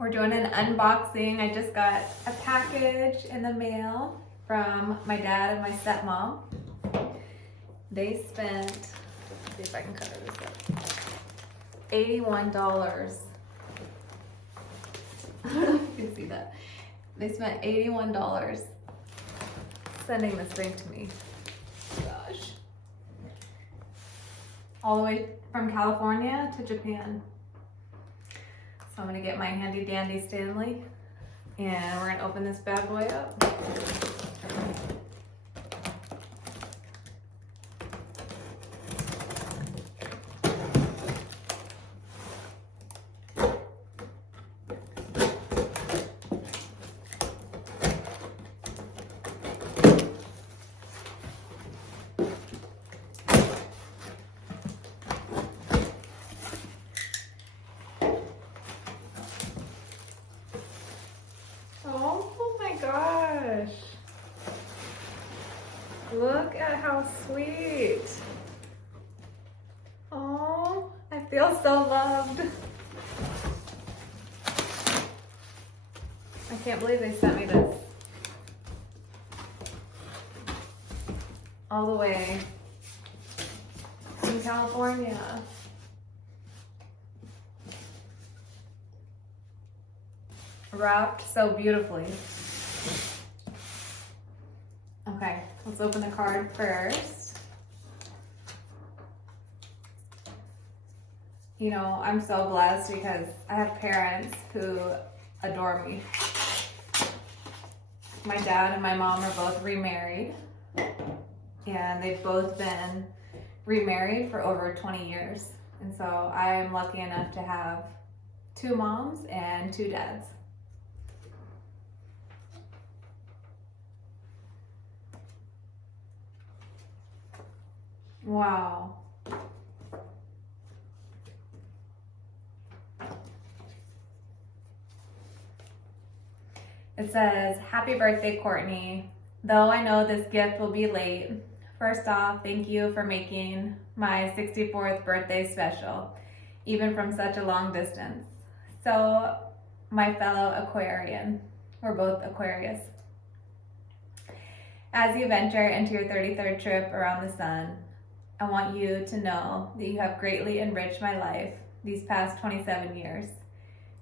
We're doing an unboxing. I just got a package in the mail from my dad and my stepmom. They spent, let's see if I can cover this up, $81. I don't know if you can see that. They spent $81 sending this thing to me. Gosh. All the way from California to Japan. So I'm gonna get my handy dandy Stanley and we're gonna open this bad boy up. Oh my gosh. Look at how sweet. Oh, I feel so loved. I can't believe they sent me this. All the way from California. Wrapped so beautifully. Okay, let's open the card first. You know, I'm so blessed because I have parents who adore me. My dad and my mom are both remarried, and they've both been remarried for over 20 years. And so I'm lucky enough to have 2 moms and 2 dads. Wow. It says, "Happy birthday, Courtney. Though I know this gift will be late, first off, thank you for making my 64th birthday special, even from such a long distance. So, my fellow Aquarian, we're both Aquarius. As you venture into your 33rd trip around the sun, I want you to know that you have greatly enriched my life these past 27 years.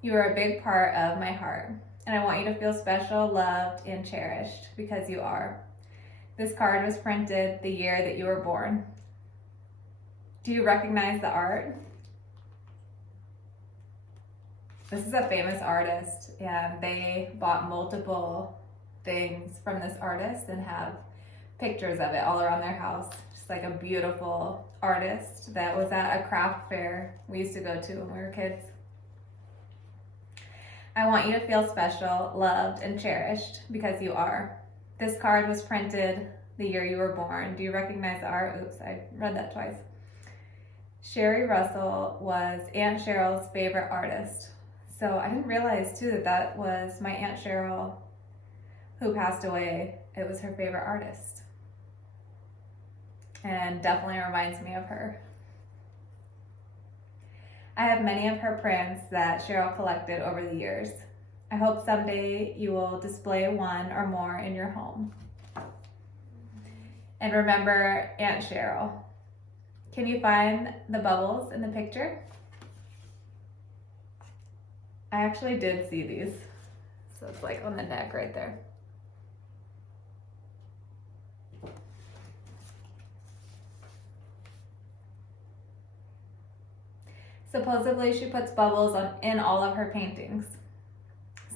You are a big part of my heart, and I want you to feel special, loved, and cherished because you are. This card was printed the year that you were born. Do you recognize the art?" This is a famous artist, and they bought multiple things from this artist and have pictures of it all around their house. Just like a beautiful artist that was at a craft fair we used to go to when we were kids. I want you to feel special, loved, and cherished because you are. This card was printed the year you were born. Do you recognize the art? Oops, I read that twice. Sherry Russell was Aunt Cheryl's favorite artist. So I didn't realize too that that was my Aunt Cheryl who passed away. It was her favorite artist. And definitely reminds me of her. I have many of her prints that Cheryl collected over the years. I hope someday you will display one or more in your home. And remember Aunt Cheryl. Can you find the bubbles in the picture? I actually did see these. So it's like on the neck right there. Supposedly she puts bubbles in all of her paintings.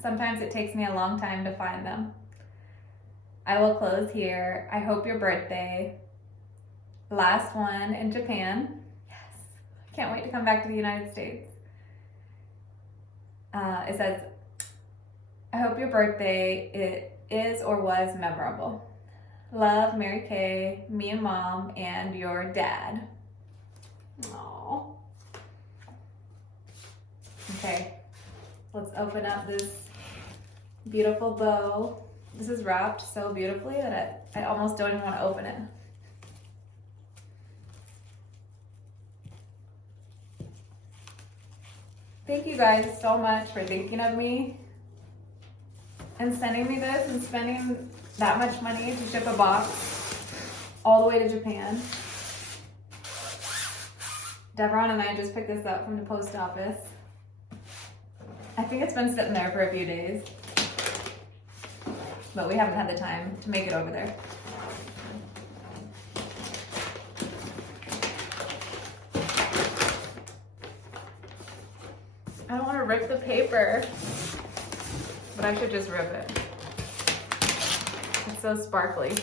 Sometimes it takes me a long time to find them. I will close here. I hope your birthday. Last one in Japan. Yes. Can't wait to come back to the United States. It says, I hope your birthday it is or was memorable. Love, Mary Kay, me and Mom, and your dad. Aww. Okay, let's open up this beautiful bow. This is wrapped so beautifully that I almost don't even want to open it. Thank you guys so much for thinking of me and sending me this and spending that much money to ship a box all the way to Japan. Devron and I just picked this up from the post office. I think it's been sitting there for a few days, but we haven't had the time to make it over there. I don't want to rip the paper, but I should just rip it. It's so sparkly.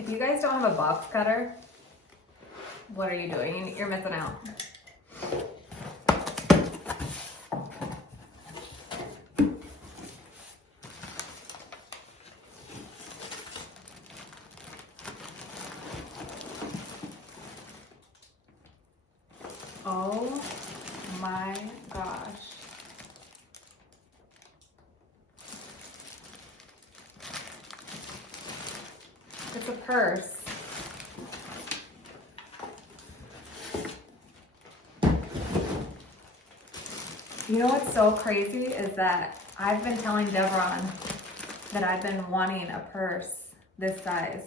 If you guys don't have a box cutter, what are you doing? You're missing out. Oh my gosh. It's a purse. You know what's so crazy is that I've been telling Devron that I've been wanting a purse this size.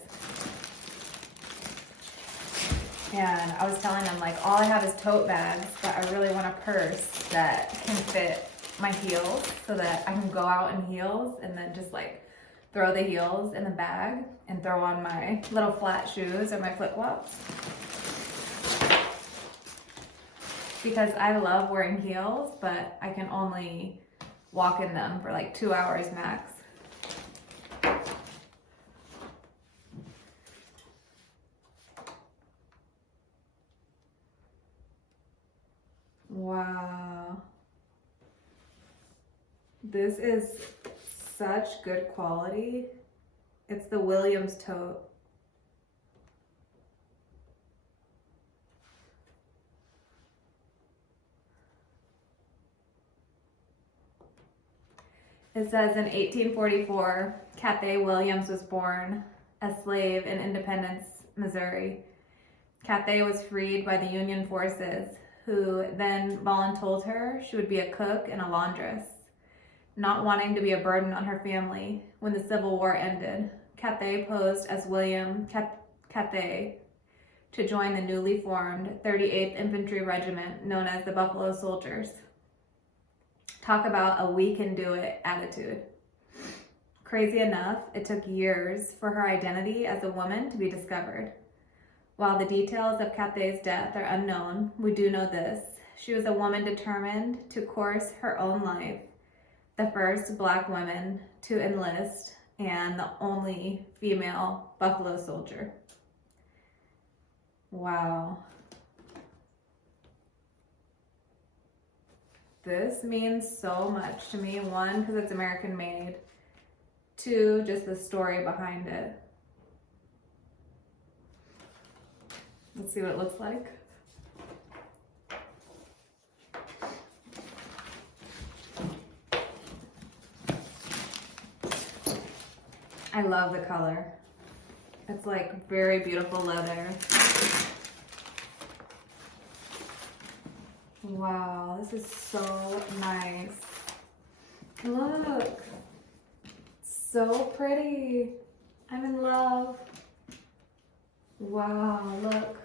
And I was telling him, like, all I have is tote bags, but I really want a purse that can fit my heels so that I can go out in heels and then just like throw the heels in the bag and throw on my little flat shoes or my flip-flops. Because I love wearing heels, but I can only walk in them for like 2 hours max. Wow. This is such good quality. It's the Williams tote. It says in 1844, Cathay Williams was born a slave in Independence, Missouri. Cathay was freed by the Union forces, who then voluntold her she would be a cook and a laundress. Not wanting to be a burden on her family, when the Civil War ended, Cathay posed as William Cathay to join the newly formed 38th Infantry Regiment known as the Buffalo Soldiers. Talk about a we can do it attitude. Crazy enough, it took years for her identity as a woman to be discovered. While the details of Cathay's death are unknown, we do know this. She was a woman determined to course her own life, the first Black woman to enlist, and the only female Buffalo Soldier. Wow. This means so much to me. One, because it's American made. Two, just the story behind it. Let's see what it looks like. I love the color. It's like very beautiful leather. Wow, this is so nice. Look, so pretty. I'm in love. Wow, look.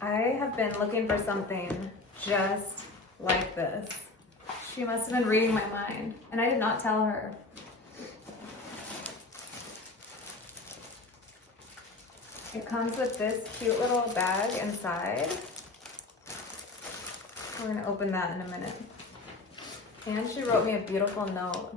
I have been looking for something just like this. She must have been reading my mind, and I did not tell her. It comes with this cute little bag inside. We're gonna open that in a minute. And she wrote me a beautiful note.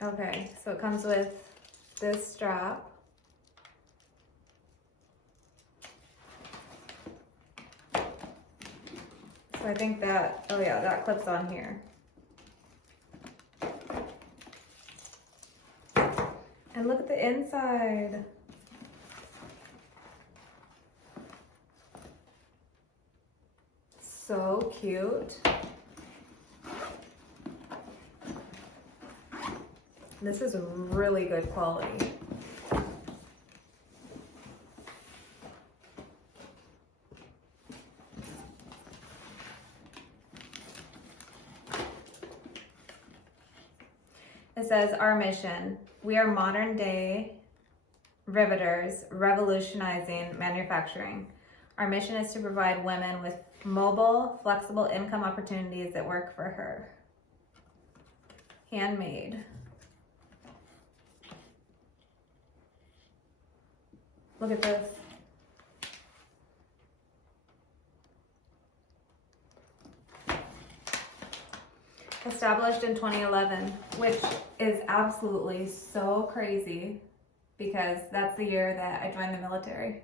Okay, so it comes with this strap. So I think that, oh yeah, that clips on here. And look at the inside. So cute. This is really good quality. It says, our mission, we are modern day riveters revolutionizing manufacturing. Our mission is to provide women with mobile, flexible income opportunities that work for her. Handmade. Look at this. Established in 2011, which is absolutely so crazy because that's the year that I joined the military,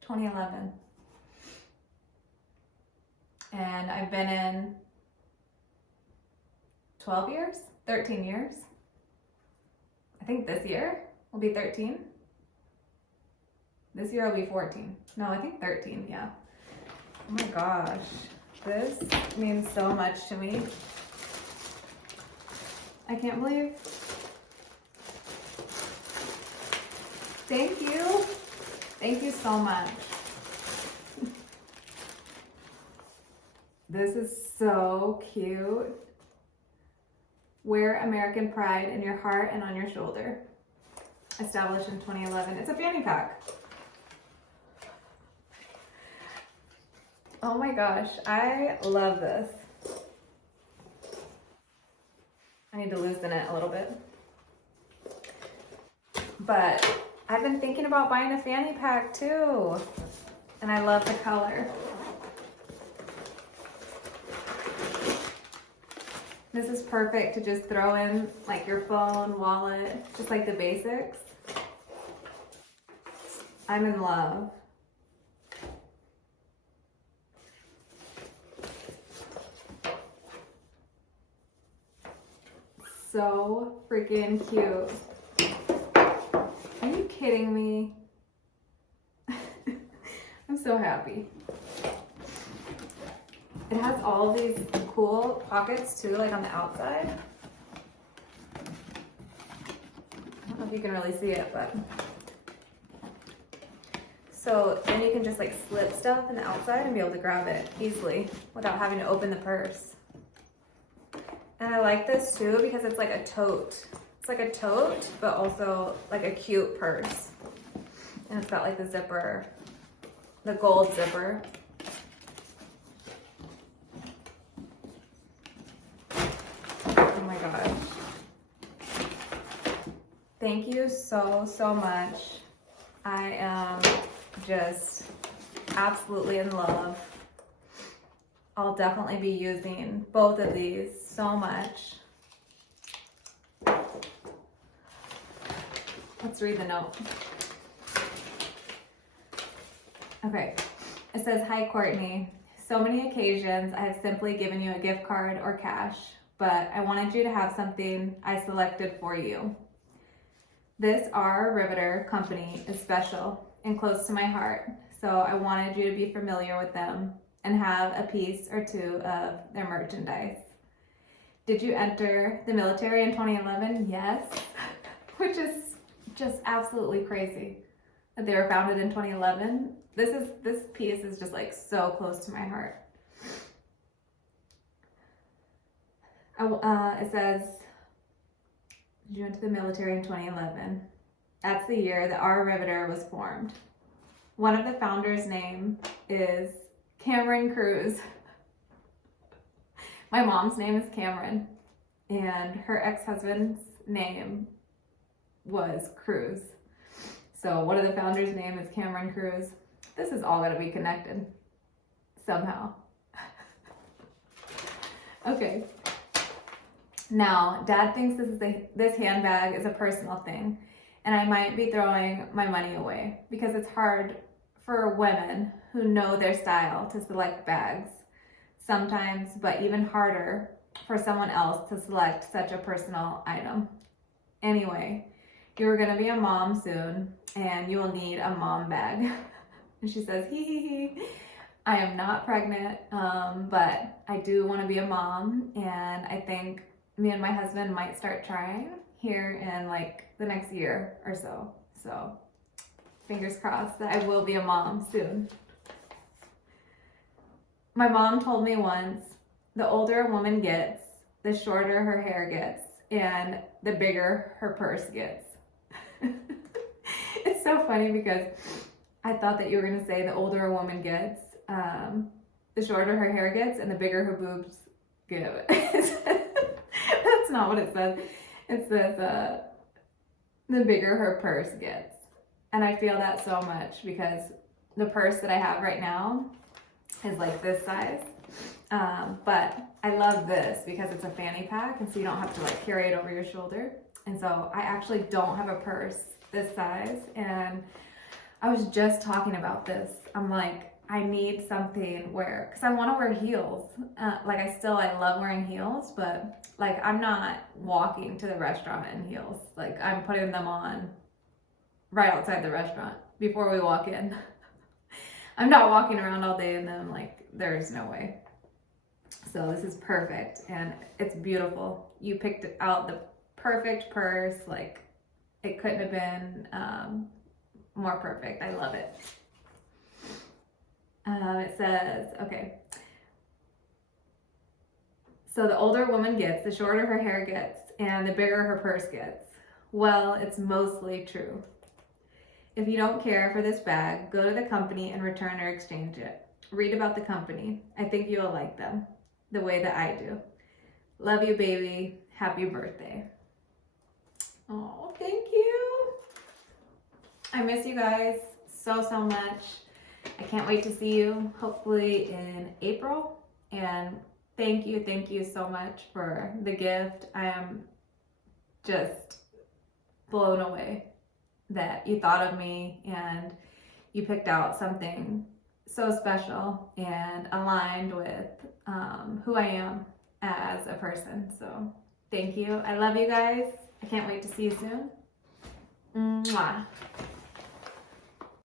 2011. And I've been in 12 years, 13 years. I think this year will be 13. This year will be 14. No, I think 13, yeah. Oh my gosh, this means so much to me. I can't believe. Thank you. Thank you so much. This is so cute. Wear American pride in your heart and on your shoulder. Established in 2011. It's a fanny pack. Oh my gosh, I love this. I need to loosen it a little bit. But I've been thinking about buying a fanny pack too. And I love the color. This is perfect to just throw in like your phone, wallet, just like the basics. I'm in love. So freaking cute. Are you kidding me? I'm so happy. It has all of these cool pockets too, like on the outside. I don't know if you can really see it, but. So then you can just like slip stuff in the outside and be able to grab it easily without having to open the purse. And I like this too because it's like a tote. It's like a tote, but also like a cute purse. And it's got like the zipper, the gold zipper. Oh my gosh. Thank you so, so much. I am just absolutely in love. I'll definitely be using both of these so much. Let's read the note. Okay, it says, hi Courtney. So many occasions I have simply given you a gift card or cash, but I wanted you to have something I selected for you. This our Riveter company is special and close to my heart, so I wanted you to be familiar with them and have a piece or two of their merchandise. Did you enter the military in 2011? Yes, which is just absolutely crazy that they were founded in 2011. This piece is just like so close to my heart. It says, did you enter the military in 2011? That's the year that our Riveter was formed. One of the founders' name is Cameron Cruz. My mom's name is Cameron, and her ex-husband's name was Cruz. So one of the founders' name is Cameron Cruz. This is all gonna be connected somehow. Okay. Now, Dad thinks this handbag is a personal thing, and I might be throwing my money away because it's hard for women who know their style to select bags sometimes, but even harder for someone else to select such a personal item. Anyway, you're gonna be a mom soon, and you will need a mom bag. And she says, hee hee hee. I am not pregnant, but I do want to be a mom, and I think me and my husband might start trying here in like the next year or so. So fingers crossed that I will be a mom soon. My mom told me once, the older a woman gets, the shorter her hair gets, and the bigger her purse gets. It's so funny because I thought that you were going to say the older a woman gets, the shorter her hair gets, and the bigger her boobs get. That's not what it says. It says the bigger her purse gets. And I feel that so much because the purse that I have right now is like this size. But I love this because it's a fanny pack, and so you don't have to like carry it over your shoulder. And so I actually don't have a purse this size. And I was just talking about this. I'm like, I need something where, because I want to wear heels. I love wearing heels, but like I'm not walking to the restaurant in heels. Like I'm putting them on right outside the restaurant before we walk in. I'm not walking around all day in them. Like there's no way. So this is perfect, and it's beautiful. You picked out the perfect purse. Like it couldn't have been more perfect. I love it. It says, okay. So the older a woman gets, the shorter her hair gets, and the bigger her purse gets. Well, it's mostly true. If you don't care for this bag, go to the company and return or exchange it. Read about the company. I think you'll like them the way that I do. Love you, baby. Happy birthday. Oh, thank you. I miss you guys so much. I can't wait to see you hopefully in April. And thank you so much for the gift. I am just blown away that you thought of me and you picked out something so special and aligned with who I am as a person. So thank you. I love you guys. I can't wait to see you soon. Mwah.